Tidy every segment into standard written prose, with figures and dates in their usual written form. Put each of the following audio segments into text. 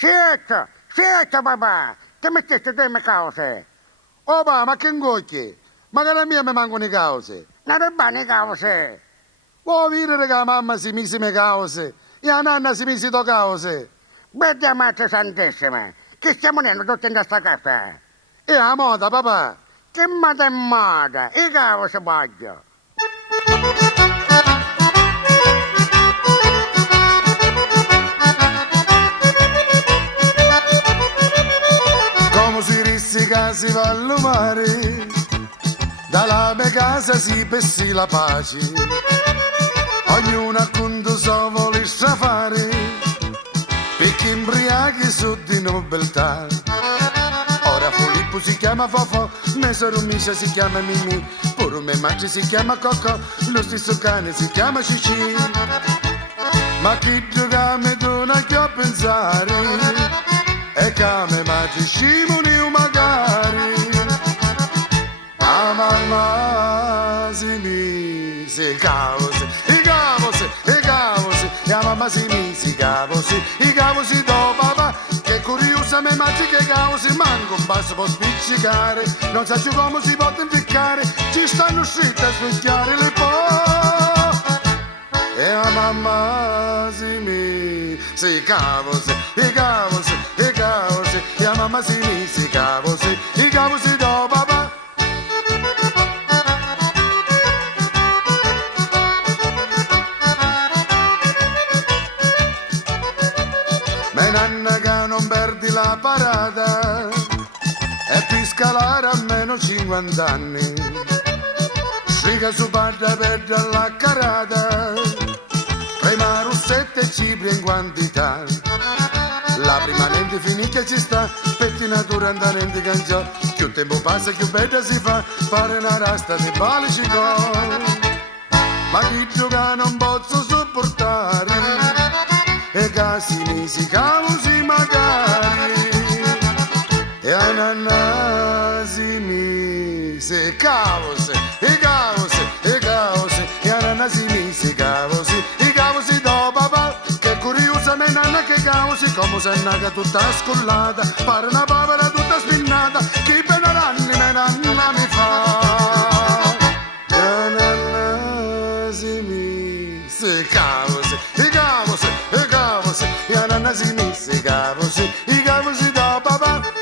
Scherzo, papà, che mi stai due cose? Oh, ma che ingocchi? Ma che la mia mi mancano le cause. Non rubare le cose. Vuoi vedere che la mamma si mise le cause e la nanna si mise le cause? Vedi, Madre Santissima, che stiamo venendo tutti in questa casa? E la moda, papà. Che moda è moda, i cose voglio. Come si risica si va al mare, dalla mia casa si pessi la pace, ognuno a conto suo vuole strafare, perché imbriachi su di nobiltà. Ora Filippo si chiama Fofo, mia sorella Misha si chiama Mimì, pure mia madre si chiama Cocco, lo stesso cane si chiama Cicì. Ma chi giocame tu non a pensare, e che me mangi scimoni magari. A mamma si mise i cavosi, e a mamma si mise i cavosi do papà, che curiosa me mangi che cavosi, manco un basso può spiccicare, non sa più come si può impiccare, ci stanno scritte a succhiare le po'. E a mamma si mise i cavosi, e a mamma si mise i cavosi do papà. Me nanna che non perdi la parata e per scalare almeno 50 anni, striga su padre per la carata, prima rossette e cipria in quantità. La prima niente finì che ci sta, pettinatura andare cangiò, più tempo passa più bella si fa, fare una rasta di balicico. Ma chi gioca non posso sopportare, e casi misi cavosi magari, e a nanna si mise cavosi, e a nanna si mise i cavosi do papà, che curiosa me nanna che cavosi, come se naga tutta scollata, pare una povera tutta spinnata, chi peneranni me nanna mi fa. E a nanna si mise i cavosi, e a nanna si mise i cavosi do papà.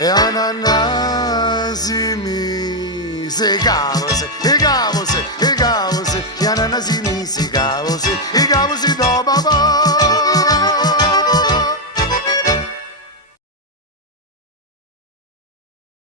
E a nanna si mise i cavosi, e a nanna si mise